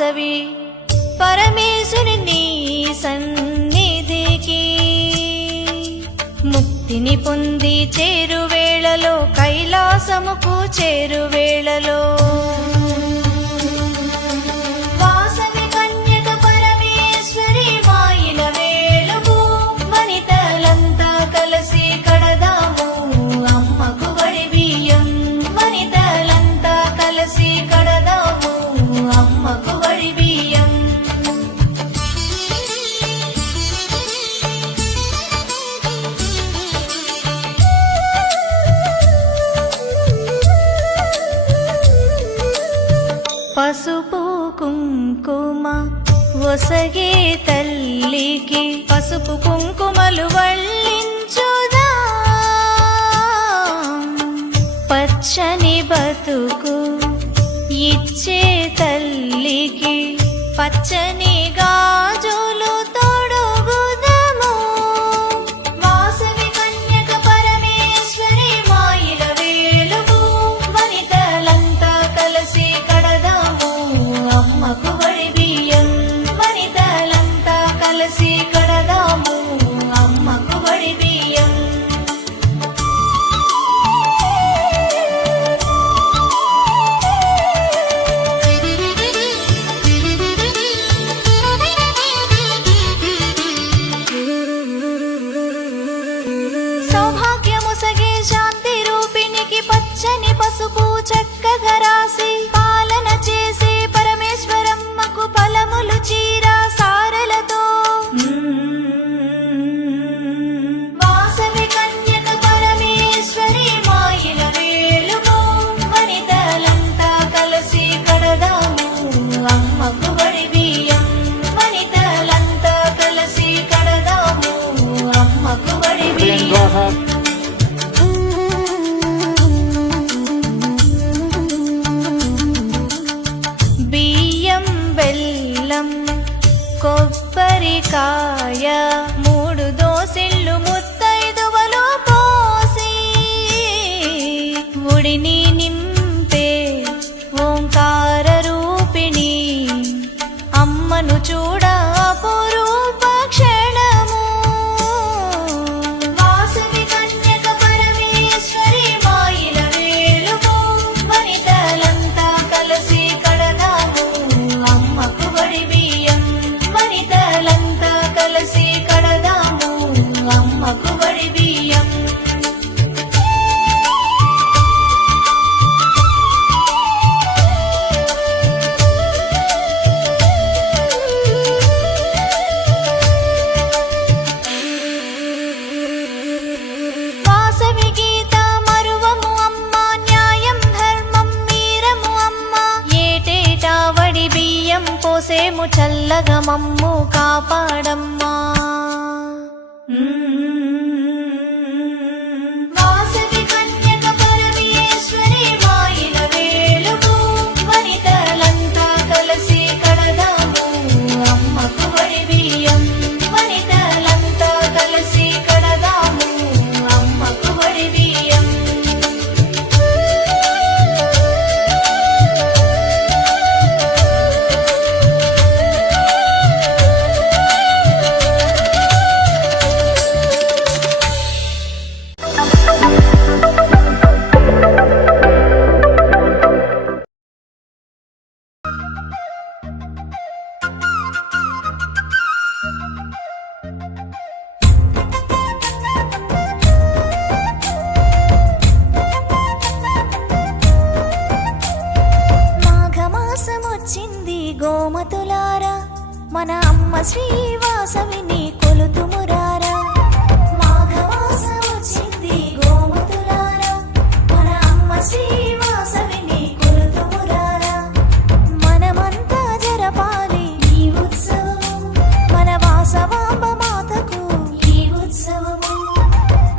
వాసవి పరమేశుని నీ సన్నిధికి ముక్తిని పొంది చేరువేళలో కైలాసముకు చేరువేళలో వాసవి కన్యక పరమేశ్వరి మాయిల వేలుగు వనితలంతా కలిసి కడదాము అమ్మకు వడి బియ్యం వనితలంతా కలిసి కడదాము అమ్మకు వడి బియ్యం పసుపు కుంకుమ ఒసగే తల్లికి పసుపు కుంకుమలు వల్లించుదా పచ్చని బతుకు ఇచ్చే తల్లికి పచ్చని గాజులు తొడుగుదము వాసవి కన్యక పరమేశ్వరి మాయిల వేలుగు వనితలంతా కలిసి కడదాము అమ్మకు వడి బియ్యం వనితలంతా కలిసి కడదాము అమ్మకు వడి బియ్యం సౌభాగ్యముసగే శాంతి రూపిణికి పచ్చని పసుపు చక్కగా రాసి పాలన చేసే పరమేశ్వరమ్మకు ఫలములు చీర సారలతో వాసవి కన్యక పరమేశ్వరి మాయిల వేలుగు వనితలంతా కలిసి కడదాము అమ్మకు వడి బియ్యం వనితలంతా కలిసి కడదాము అమ్మకు వడి బియ్యం బియ్యం బెల్లం కొబ్బరికాయ 3 దోసిళ్ళు ముత్తైదువలు పోసి ఉడిని నింపే ఓంకార రూపిణి అమ్మను చూడ అపురూప క్షణము వాసవి కన్యక పరమేశ్వరి మాయిల వేలుగు వనితలంతా కలిసి కడదాము అమ్మకు వడి బియ్యం వనితలంతా కలిసి కడదాము అమ్మకు వడి బియ్యం వాసవి గీత మరువము అమ్మ న్యాయం ధర్మం మీరము అమ్మ ఏటేటా వడి బియ్యం పోసేము చల్లగా మమ్ము కాపాడమ్మా వాసవి కన్యక పరమేశ్వరి మాయిల వేలుగు వనితలంతా కలిసి కడదాము అమ్మకు వడి బియ్యం వనితలంతా కలిసి కడదాము అమ్మకు వడి బియ్యం మాఘమాసమొచ్చింది గోమతులారా మన అమ్మ శ్రీ వాసవిని కొలుతుమురారా మాఘమాసమొచ్చింది గోమతులారా మన అమ్మ శ్రీ వాసవిని కొలుతుమురారా మనమంతా జరపాలి ఈ ఉత్సవము మన వాసవాంబ మాతకు ఈ ఉత్సవము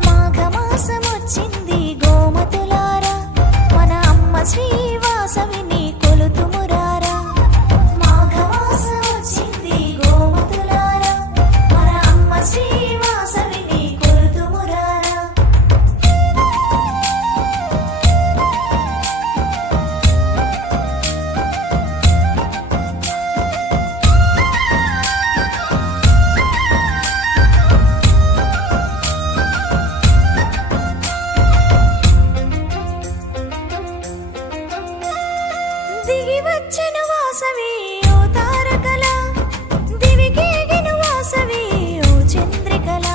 మాఘమాసమొచ్చింది గోమతులారా మన అమ్మ శ్రీ వాసవిని కొలుతుమురారా మాఘమాసమొచ్చింది గోమతులారా మన అమ్మ శ్రీ వాసవిని కొలుతుమురారా దిగి వచ్చెను వాసవి ఓ తారకల దివికేగెను వాసవి ఓ చంద్రికల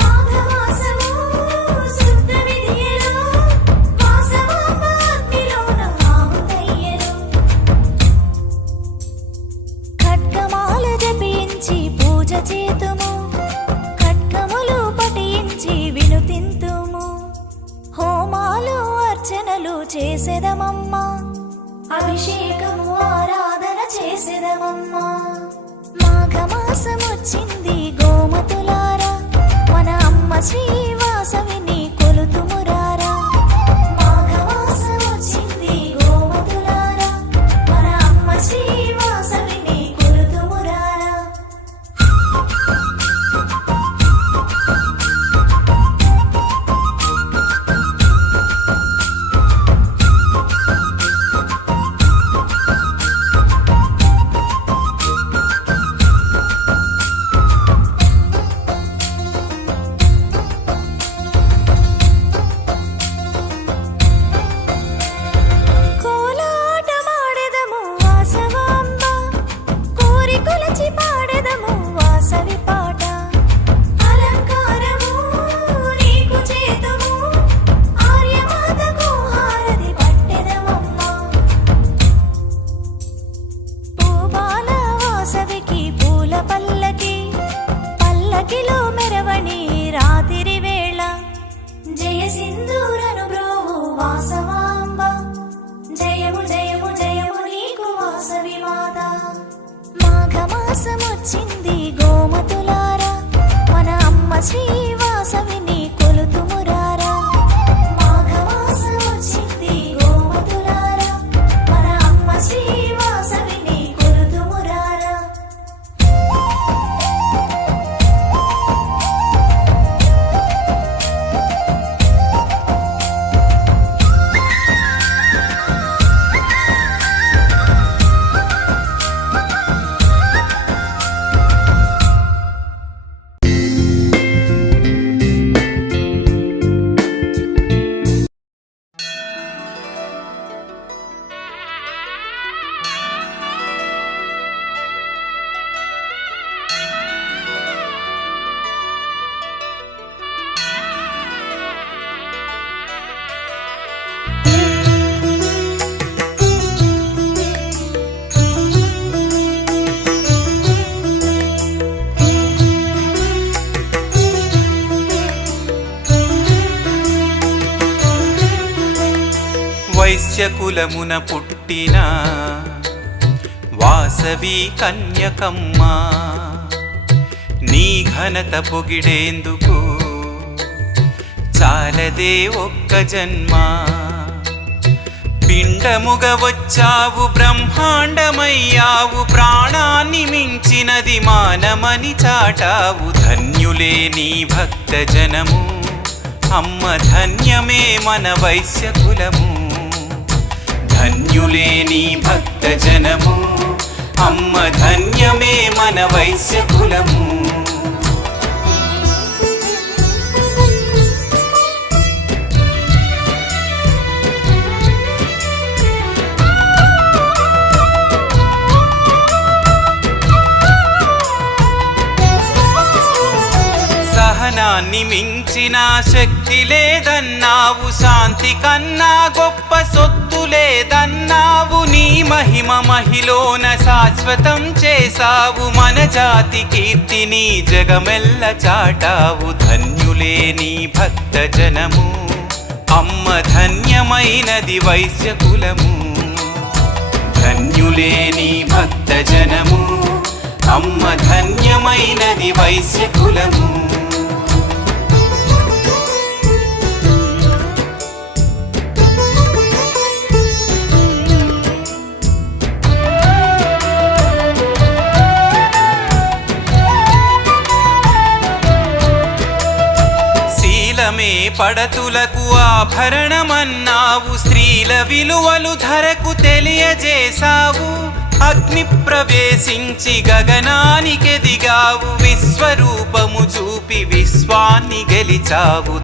మాఘమాసము శుద్ధ విధియలో వాసవాంబ అగ్నిలోన ఆహుతయ్యెను ఖడ్గమాల జపించి పూజ చేతుము ఖడ్గములు పఠించి వినుతింతుము హోమాలు అర్చనలు చేసెదమమ్మా అభిషేకము ఆరాధన చేసెదమమ్మా మాఘమాసమొచ్చింది గోమతులారా మన అమ్మ శ్రీవాసవిని కొలుతుమురారా మాఘమాసమొచ్చింది గోమతులారా మన అమ్మ శ్రీవాసవిని కొలుతుమురారా కోలాటమాడెదము వాసవాంబ కోరికొలచి పాడెదము వాసవి పాట అలంకారము నీకు చేతుము ఆర్యమాతకు హారతి పట్టెదమమ్మా పూబాల వాసవికి పూల పల్లకి పల్లకిలో మెరవని రాతిరి వేళ జయ సింధూరను బ్రోవు వాసవాంబ జయము జయము జయము నీకు వాసవి మాత మాఘమాసమొచ్చింది గోమతులారా మన అమ్మ శ్రీవాసవిని కొలుతుమురారా మాఘమాసమొచ్చింది గోమతులారా మన అమ్మ శ్రీవాసవిని కొలుతుమురారా వైశ్యకులమున పుట్టిన వాసవి కన్యకమ్మ నీ ఘనత పొగిడేందుకు చాలదే ఒక్క జన్మ పిండముగా వచ్చావు బ్రహ్మాండమయ్యావు ప్రాణాన్ని మించినది మానమని చాటావు ధన్యులే నీ భక్త జనము అమ్మ ధన్యమే మన వైశ్యకులము ధన్యులే నీ భక్త జనము అమ్మ ధన్యమే మన వైశ్యకులము సహనాన్ని మించిన శక్తి లేదన్నావు శాంతి కన్నా గొప్ప సొత్తు లేదన్నావు నీ మహిమ మహిలోన శాశ్వతం చేసావు మన జాతి కీర్తిని జగమెల్ల చాటావు ధన్యులే నీ భక్త జనము అమ్మ ధన్యమైనది వైశ్యకులము ధన్యులే నీ భక్త జనము అమ్మ ధన్యమైనది వైశ్యకులము శీలమే పడతులకు ఆభరణమన్నావు స్త్రీల విలువలు ధరకు తెలియజేశావు అగ్ని ప్రవేశించి గగనానికెదిగావు విశ్వరూపము చూపి విశ్వాన్ని గెలిచావు